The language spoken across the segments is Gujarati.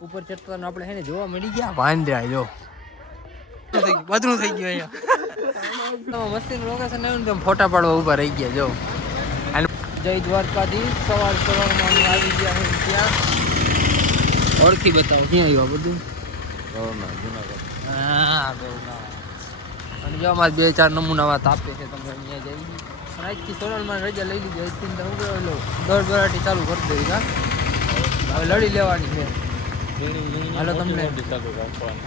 ઉપર ચડવાનું આપણે હે ને જોવા મળી ગયા વાંદરા જો બધું થઈ ગયું અહીંયા મસ્તીનું લોકેશન આવ્યું ને ફોટા પાડવા ઊભા રહી ગયા જો જય દ્વારકાધીશ સવારમાં અમે આવી ગયા છે ત્યાં ઓળખી બતાવો ક્યાં આવ્યા બધું અને જો અમારે 2-4 નમૂના વાત આપે છે તમે અહીંયા જઈ પણ આજથી સોનલમાં રજા લઈ લીધી આજથી તમે દોડ બરાટી ચાલુ કરી દઈ કા હવે લડી લેવાની છે હાલો તમને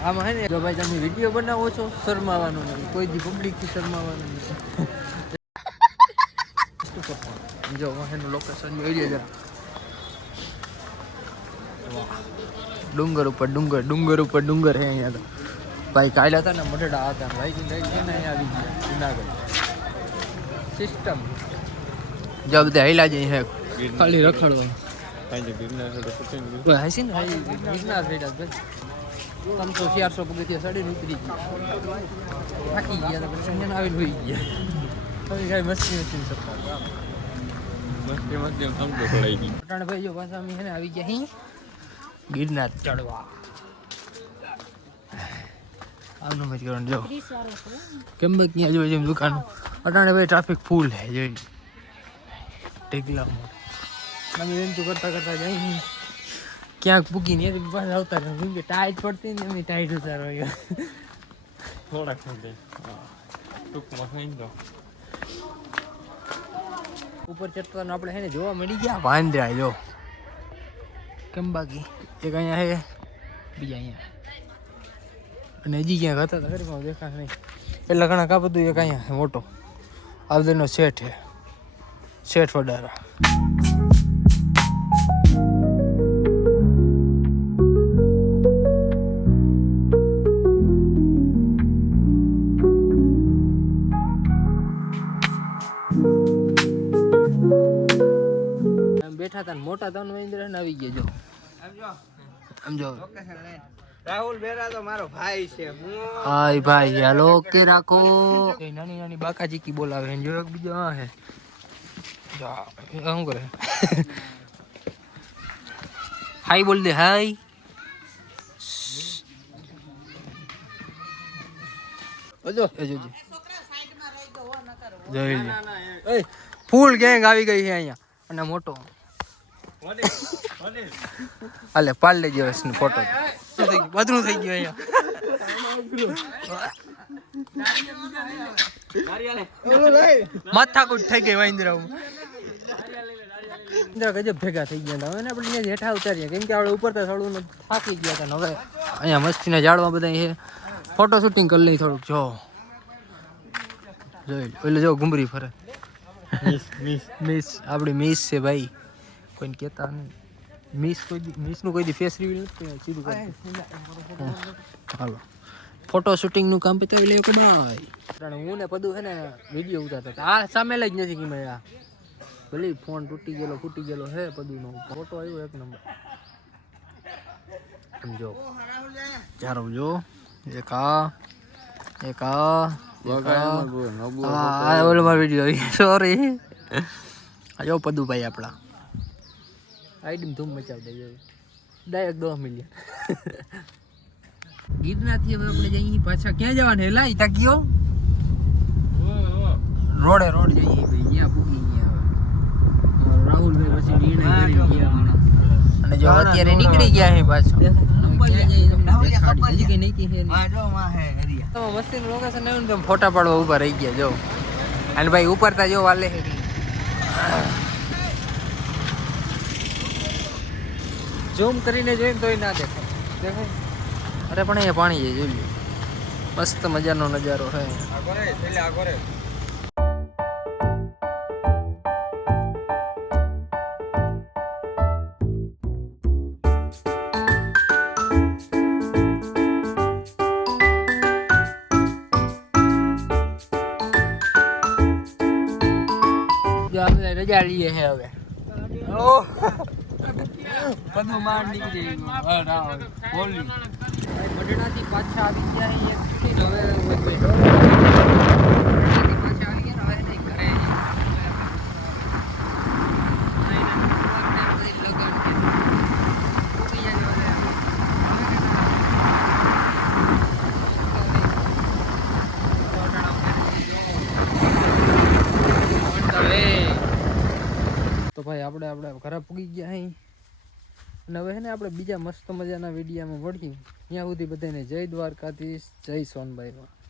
આમાં હે ને જો ભાઈ તમે વિડીયો બનાવો છો શરમાવાનું નહીં કોઈ દી પબ્લિકથી શરમાવાનું નહીં જો એનું લોકેશન જોઈ લે જરા ડુંગર ઉપર ડુંગર હે અહીંયા તો ભાઈ કાલે હતા ને મઢડા હતા ભાઈ છે ને અહીંયા આવી ગયા જુનાગઢ સિસ્ટમ જો બધા હેલા જઈ હે ખાલી રખડવા ગિરનાર 300-400 પગથિયા ચડીને ઉતરી ગયા થાકી ગયા પછી આવીને હોઈ ગયા હવે કઈ મસ્તી સરકાર ભાઈ જો પાછા અમે હે ને આવી ગયા અહીં ગિરનાર ચડવા આવનું મત કરવાનું જો કેમ ક્યાં જોઈ જેમ દુકાન અટાણે ભાઈ ટ્રાફિક ફૂલ હે જોઈ ઢેગલા અમે એમ તો કરતા જઈ ક્યાંક પૂકી ને પાછા આવતા રહે કેમ કે ટાઈટ પડતી ને એમની ટાઈટ ઉતારો થોડાક ટૂંકમાં થઈ તો ઉપર ચડવાનું આપણે હે ને જોવા મળી ગયા વાંદરા જો કેમ બાકી એક અહીંયા હે બીજા અહીંયા અને હજી ક્યાંક હતા ખરી દેખાય નહીં એટલે ઘણા કા બધું એક અહીંયા મોટો આવદેનો શેઠ હે શેઠ વડારા બેઠા હતા મોટા તન મહેન્દ્ર ને આવી ગયા જો સમજો રાહુલ બેરા તો મારો ભાઈ છે હાય ભાઈ હાલો કે રાખો નાની નાની બાકાજી કી બોલાવે જો એક બીજો આ હે જા શું કરે હાય બોલ દે હાય ઓજો એજો જોઈ લે ફૂલ ગેંગ આવી ગઈ છે અહીંયા અને મોટો હાલે પાડ લેજો રસનો ફોટો બધું થઈ ગયું અહીંયા માથાકૂટ થઈ ગઈ વાંદરા ગજબ ભેગા થઈ ગયા હવે ને આપણે હેઠા ઉતારીએ કેમ કે આપણે ઉપર તો થોડું થાકી ગયા હતા હવે અહીંયા મસ્તીના ઝાડમાં બધા છે ફોટો શૂટિંગ કરી લઈ થોડુંક જો જોઈ એટલે જો ઘુમરી ફરે મિસ આપણી મિસ છે ભાઈ કોઈને કહેતા નહીં મિસનું કોઈ દી ફેસ રિવીલ નથી સીધું કરી હાલો ફોટો શૂટિંગનું કામ પતાવી લે ભાઈ હું ને પદું છે ને વિડીયો ઉતારતા આ સામેલ જ નથી કે મેં આ ભલે ફોન તૂટી ગયેલો ફૂટી ગયેલો હે પદુનો ફોટો આવ્યો એક નંબર સમજો ચારો જો એક આ ઓલો મારો વિડીયો સોરી જો પદુભાઈ આપણા આઈડી ધૂમ મચાવી દે ડાયરેક્ટ 10 મિલિયન ગિરનારથી હવે આપણે જઈએ પાછા ક્યાં જવાનું હેલા ઈ તાકીઓ રોડ જઈએ ભાઈ ત્યાં પૂગી ગયા હવે રાહુલભાઈ પછી નિર્ણય કરી ગયા અને જો અત્યારે નીકળી ગયા છે પાછો મસ્તીનું લોકેશન આવ્યું ને ફોટા પાડવા ઊભા રહી ગયા જો અને ભાઈ ઉપરતા જો વાલે ઝૂમ કરીને જોઈને તોય ના દેખાય અરે પણ અહીંયા પાણી છે જોઈ લો મસ્ત મજાનો નજારો છે રજા લઈએ છે હવે બધું માંડ નીકળી ગયું મઢડાથી પાછા આવી ગયા ભાઈ આપણે ઘરે પૂગી ગયા અહીં અને હવે છે ને આપણે બીજા મસ્ત મજાના વિડીયોમાં મળીએ ત્યાં સુધી બધાને જય દ્વારકાધીશ જય સોનબાઈમાં